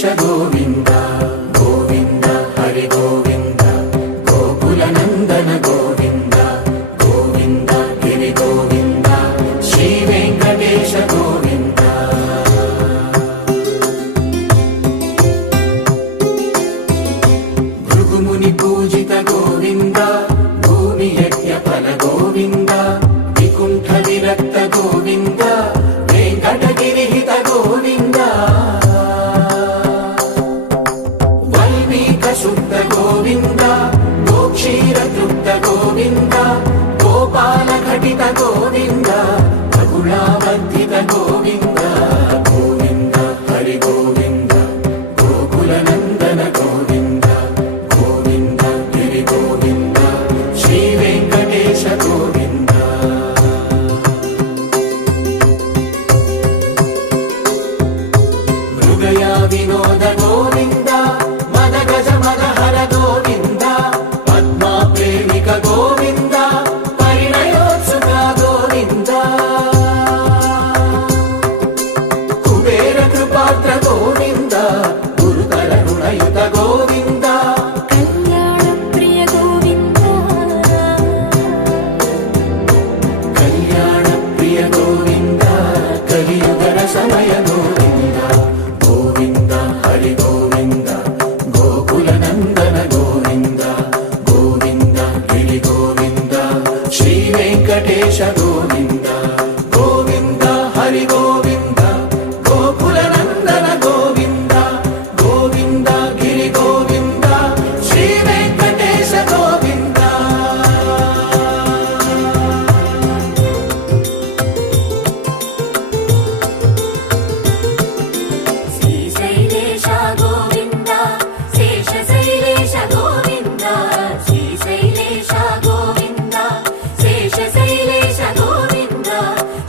వెంకటేశ గోవింద గోవింద హరి గోవింద గోకుల నందన గోవింద గోవింద గిరి గోవింద శ్రీ వెంకటేశ గోవింద భృగుముని పూజిత గోవింద భూమి యజ్ఞ ఫల గోవింద వికుంఠ విరక్త గోవింద వెంకటగిరిహిత గోవింద వల్మీక శుద్ధ గోవింద గోక్షీర తృప్త గోవింద గోపాల ఘటిత గోవింద బహుళావర్ధిత గోవింద గోవింద హరి గోవింద గోకుల నందన గోవింద గోవింద గిరి గోవింద శ్రీ వెంకటేశ గోవింద మృగయా వినోద గోవింద మద గజ మద హర గోవింద పద్మా ప్రేమిక గోవింద పరిణయోత్సుక గోవింద కుబేర కృపాత్ర గోవింద గురుతర రుణయుత గోవింద కళ్యాణ ప్రియ గోవింద కళ్యాణ ప్రియ గోవింద కలియుగర సమయ గోవింద గోవింద హరి గోవింద గోకుల నందన గోవింద గోవింద గిరి గోవింద శ్రీ వెంకటేశ గోవింద గోవింద హరి గోవింద గోకుల నందన గోవింద గోవింద గిరి గోవింద శ్రీ వెంకటేశ గోవింద శ్రీశైలేశ గోవింద శేషశైలేశ గోవింద శ్రీశైలేశ గోవింద శేషశైలేశ గోవింద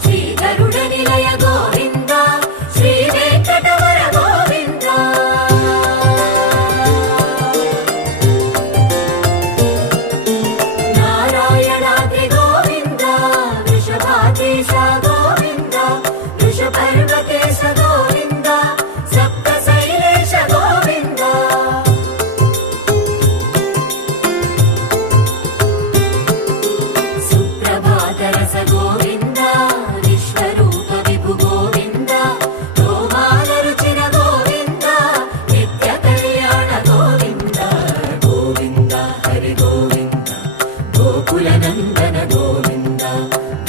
శ్రీ గరుడ నిలయ గోవింద శ్రీ వెంకటవర గోవింద నారాయణాద్రి గోవింద వృషభాదేశ గోవింద వృషపర్వకేశ గోవింద సప్తశైలేశ గోవింద సుప్రభాతరస గోవింద విశ్వరూప విభు గోవింద గోమాల రుచిర గోవింద నిత్య కళ్యాణ గోవింద గోవింద హరి గోవింద గోకుల నందన గోవింద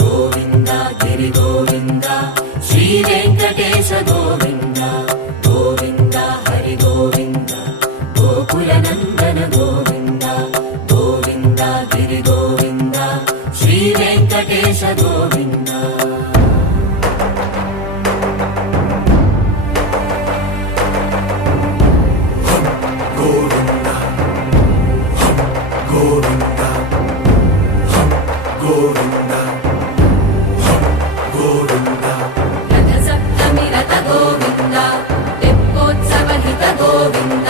గోవింద గిరి గోవింద శ్రీ వెంకటేశ గోవింద గోవింద హరి గోవింద గోకుల నందన గోవింద గోవింద గిరి గోవింద శ్రీ వెంకటేశ గోవింద గోవింద గోవింద గోవింద గోవింద రథ సప్తమి రథ గోవింద తెప్పోత్సవ హిత గోవింద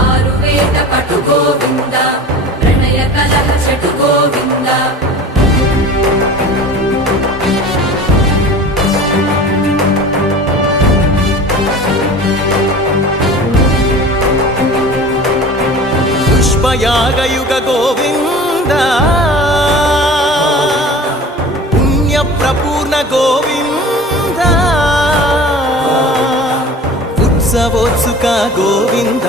ఆరువేద పటు గోవింద ప్రణయ కలహ షటు గోవింద పుష్పయాగయుగ గోవింద పుణ్య ప్రపూర్ణ గోవింద ఉత్సవోత్సుక గోవింద